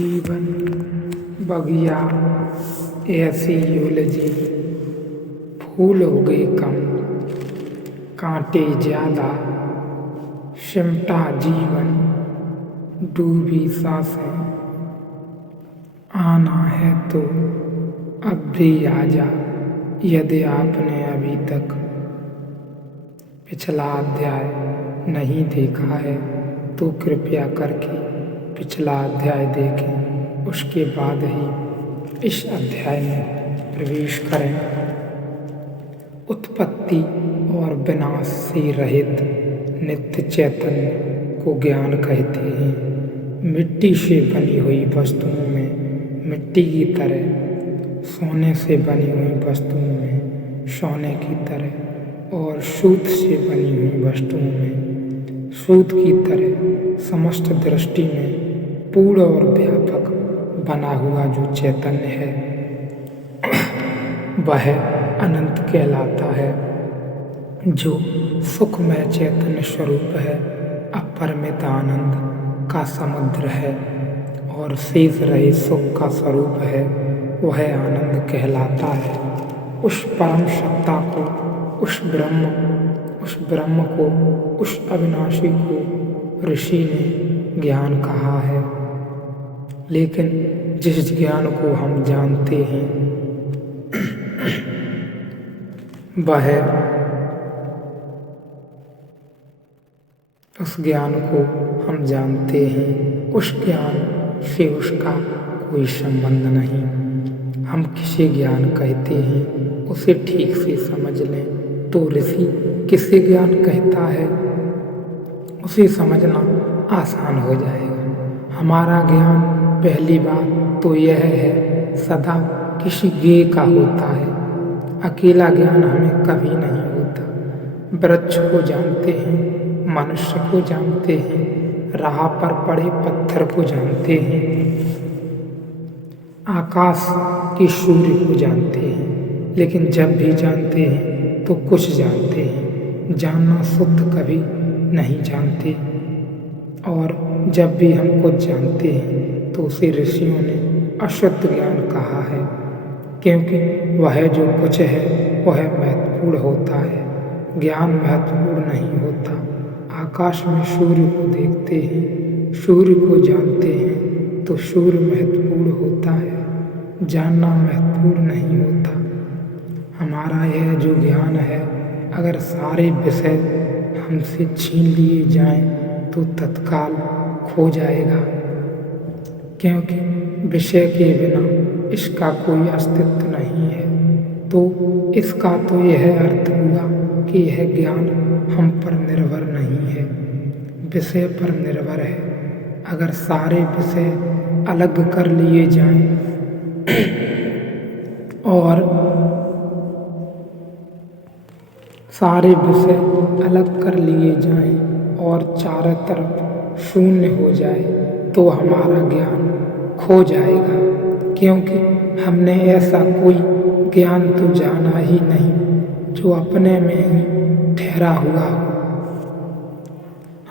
जीवन बगिया ऐसी उलझी, फूल उगे कम, कांटे ज्यादा, सिमटा जीवन, डूबी सांसें। आना है तो अब भी आजा, यदि आपने अभी तक पिछला अध्याय नहीं देखा है तो कृपया करके पिछला अध्याय देखें, उसके बाद ही इस अध्याय में प्रवेश करें। उत्पत्ति और विनाश से रहित नित्य चैतन्य को ज्ञान कहते हैं। मिट्टी से बनी हुई वस्तुओं में मिट्टी की तरह, सोने से बनी हुई वस्तुओं में सोने की तरह और सूत से बनी हुई वस्तुओं में सूत की तरह समस्त दृष्टि में पूर्ण और व्यापक बना हुआ जो चैतन्य है वह अनंत कहलाता है, जो सुखमय चैतन्य स्वरूप है, अपरिमित आनंद का समुद्र है और शेष रहे सुख का स्वरूप है, वह आनंद कहलाता है। उस परम सत्ता को, उस ब्रह्म को, उस अविनाशी को ऋषि ने ज्ञान कहा है। लेकिन जिस ज्ञान को हम जानते हैं वह उस ज्ञान को हम जानते हैं, उस ज्ञान से उसका कोई संबंध नहीं। हम किसे ज्ञान कहते हैं उसे ठीक से समझ लें तो ऋषि किसे ज्ञान कहता है उसे समझना आसान हो जाएगा। हमारा ज्ञान पहली बात तो यह है सदा किसी ज्ञेय का होता है। अकेला ज्ञान हमें कभी नहीं होता। वृक्ष को जानते हैं, मनुष्य को जानते हैं, राह पर पड़े पत्थर को जानते हैं, आकाश के सूर्य को जानते हैं, लेकिन जब भी जानते हैं तो कुछ जानते हैं। जानना शुद्ध कभी नहीं जानते। और जब भी हम कुछ जानते हैं तो उसे ऋषियों ने अशुद्ध ज्ञान कहा है, क्योंकि वह जो कुछ है वह महत्वपूर्ण होता है, ज्ञान महत्वपूर्ण नहीं होता। आकाश में सूर्य को देखते हैं, सूर्य को जानते हैं तो सूर्य महत्वपूर्ण होता है, जानना महत्वपूर्ण नहीं होता। हमारा यह जो ज्ञान है, अगर सारे विषय हमसे छीन लिए जाएं तो तत्काल खो जाएगा, क्योंकि विषय के बिना इसका कोई अस्तित्व नहीं है। तो इसका तो यह अर्थ हुआ कि यह ज्ञान हम पर निर्भर नहीं है, विषय पर निर्भर है। अगर सारे विषय अलग कर लिए जाएं और सारे विषय अलग कर लिए जाएं और चारों तरफ शून्य हो जाए तो हमारा ज्ञान खो जाएगा, क्योंकि हमने ऐसा कोई ज्ञान तो जाना ही नहीं जो अपने में ही ठहरा हुआ हो।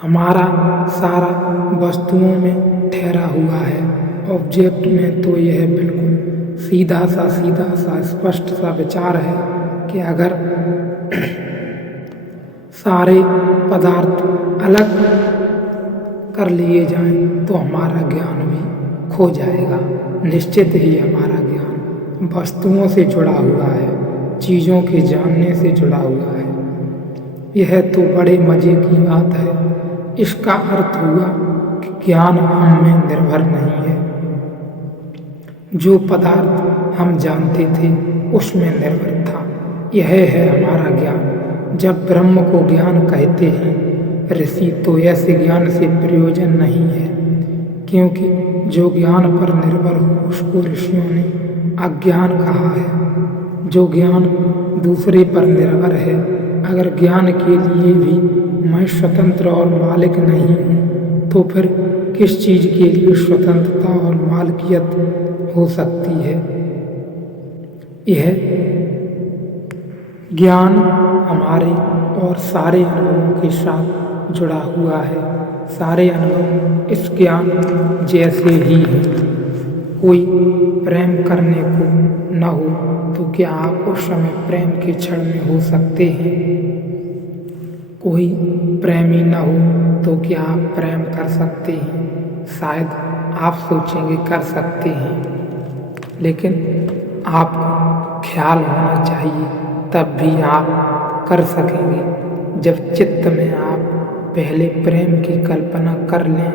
हमारा सारा वस्तुओं में ठहरा हुआ है। ऑब्जेक्ट में तो यह बिल्कुल सीधा सा स्पष्ट सा विचार है कि अगर सारे पदार्थ अलग कर लिए जाएं तो हमारा ज्ञान भी खो जाएगा। निश्चित ही हमारा ज्ञान वस्तुओं से जुड़ा हुआ है, चीज़ों के जानने से जुड़ा हुआ है। यह तो बड़े मज़े की बात है। इसका अर्थ हुआ कि ज्ञान हम में निर्भर नहीं है। जो पदार्थ हम जानते थे उसमें निर्भर था। यह है हमारा ज्ञान। जब ब्रह्म को ज्ञान कहते हैं ऋषि, तो ऐसे ज्ञान से प्रयोजन नहीं है, क्योंकि जो ज्ञान पर निर्भर हो उसको ऋषियों ने अज्ञान कहा है। जो ज्ञान दूसरे पर निर्भर है, अगर ज्ञान के लिए भी मैं स्वतंत्र और मालिक नहीं हूँ तो फिर किस चीज़ के लिए स्वतंत्रता और मालिकियत हो सकती है। यह ज्ञान हमारे और सारे अनुभवों के साथ जुड़ा हुआ है। सारे अनुभव इस ज्ञान जैसे ही हैं। कोई प्रेम करने को न हो तो क्या आप उस समय प्रेम के क्षण में हो सकते हैं? कोई प्रेमी न हो तो क्या आप प्रेम कर सकते हैं? शायद आप सोचेंगे कर सकते हैं, लेकिन आपको ख्याल होना चाहिए, तब भी आप कर सकेंगे जब चित्त में आप पहले प्रेम की कल्पना कर लें,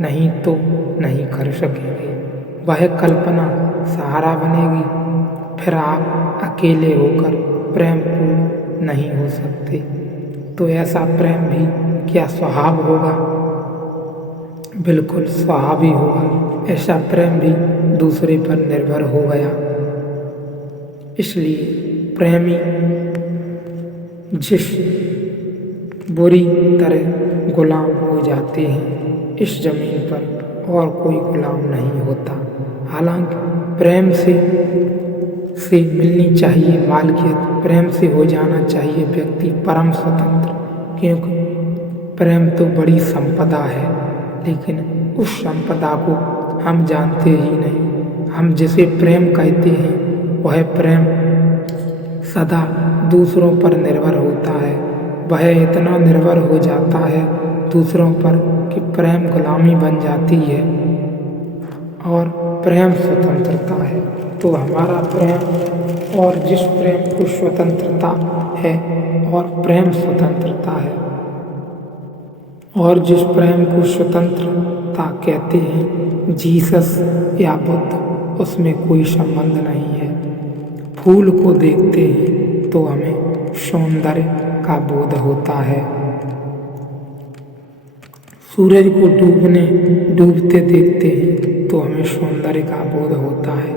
नहीं तो नहीं कर सकेंगे। वह कल्पना सहारा बनेगी, फिर आप अकेले होकर प्रेम पूर्ण नहीं हो सकते। तो ऐसा प्रेम भी क्या स्वभाव होगा? बिल्कुल स्वभाव ही होगा। ऐसा प्रेम भी दूसरे पर निर्भर हो गया। इसलिए प्रेमी जिस बुरी तरह गुलाम हो जाते हैं इस जमीन पर, और कोई गुलाम नहीं होता। हालांकि प्रेम से मिलनी चाहिए मालिकियत, प्रेम से हो जाना चाहिए व्यक्ति परम स्वतंत्र, क्योंकि प्रेम तो बड़ी संपदा है, लेकिन उस संपदा को हम जानते ही नहीं। हम जिसे प्रेम कहते हैं वह प्रेम सदा दूसरों पर निर्भर होता है। वह इतना निर्भर हो जाता है दूसरों पर कि प्रेम गुलामी बन जाती है, और प्रेम स्वतंत्रता है। तो हमारा प्रेम और जिस प्रेम को स्वतंत्रता है और प्रेम स्वतंत्रता है, और जिस प्रेम को स्वतंत्रता कहते हैं जीसस या बुद्ध, उसमें कोई संबंध नहीं है। फूल को देखते हैं तो हमें सौंदर्य का बोध होता है, सूरज को डूबते देखते हैं तो हमें सौंदर्य का बोध होता है।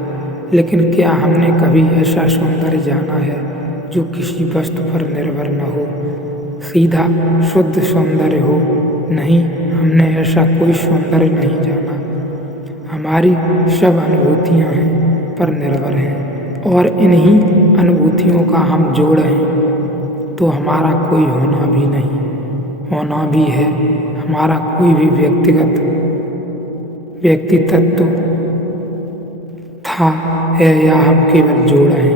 लेकिन क्या हमने कभी ऐसा सौंदर्य जाना है जो किसी वस्तु पर निर्भर न हो, सीधा शुद्ध सौंदर्य हो? नहीं, हमने ऐसा कोई सौंदर्य नहीं जाना। हमारी सब अनुभूतियाँ हैं पर निर्भर हैं, और इन्हीं अनुभूतियों का हम जोड़ हैं। तो हमारा कोई होना भी नहीं, होना भी है। हमारा कोई भी व्यक्तित्व था है या हम केवल जोड़ हैं,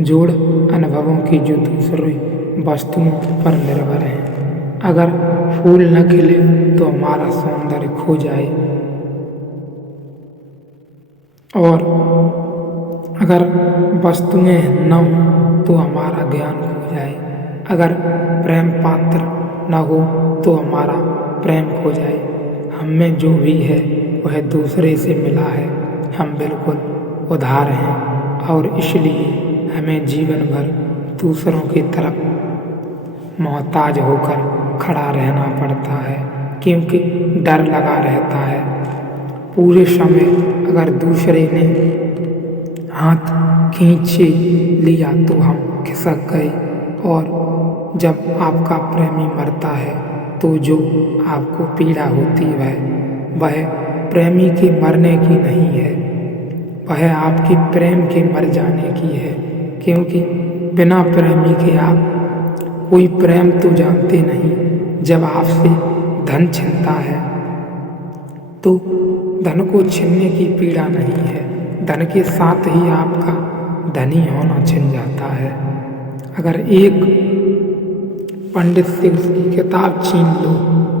जोड़ अनुभवों की जो दूसरी वस्तुओं पर निर्भर हैं। अगर फूल न खिले तो हमारा सौंदर्य खो जाए, और अगर वस्तुएं न हो तो हमारा ज्ञान खो जाए। अगर प्रेम पात्र न हो तो हमारा प्रेम खो जाए। हम में जो भी है वह दूसरे से मिला है। हम बिल्कुल उधार हैं, और इसलिए हमें जीवन भर दूसरों की तरफ मोहताज होकर खड़ा रहना पड़ता है, क्योंकि डर लगा रहता है। पूरे समय अगर दूसरे ने हाथ खींच लिया तो हम खिसक गए, और जब आपका प्रेमी मरता है तो जो आपको पीड़ा होती है वह प्रेमी के मरने की नहीं है, वह आपके प्रेम के मर जाने की है। क्योंकि बिना प्रेमी के आप कोई प्रेम तो जानते नहीं। जब आपसे धन छिनता है तो धन को छीनने की पीड़ा नहीं है, धन के साथ ही आपका धनी होना छिन जाता है। अगर एक पंडित से उसकी किताब छीन लो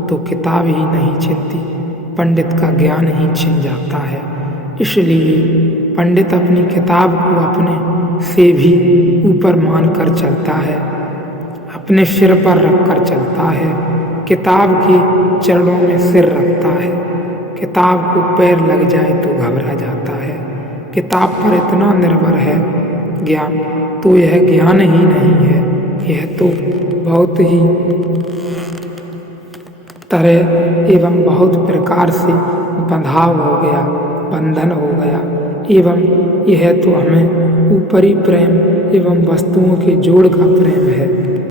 तो किताब ही नहीं छिनती, पंडित का ज्ञान ही छिन जाता है। इसलिए पंडित अपनी किताब को अपने से भी ऊपर मानकर चलता है, अपने सिर पर रखकर चलता है, किताब के चरणों में सिर रखता है। किताब को पैर लग जाए तो घबरा जाता है। किताब पर इतना निर्भर है ज्ञान, तो यह ज्ञान ही नहीं है, यह तो बहुत ही तरह एवं बहुत प्रकार से बंधाव हो गया, बंधन हो गया। एवं यह तो हमें ऊपरी प्रेम एवं वस्तुओं के जोड़ का प्रेम है।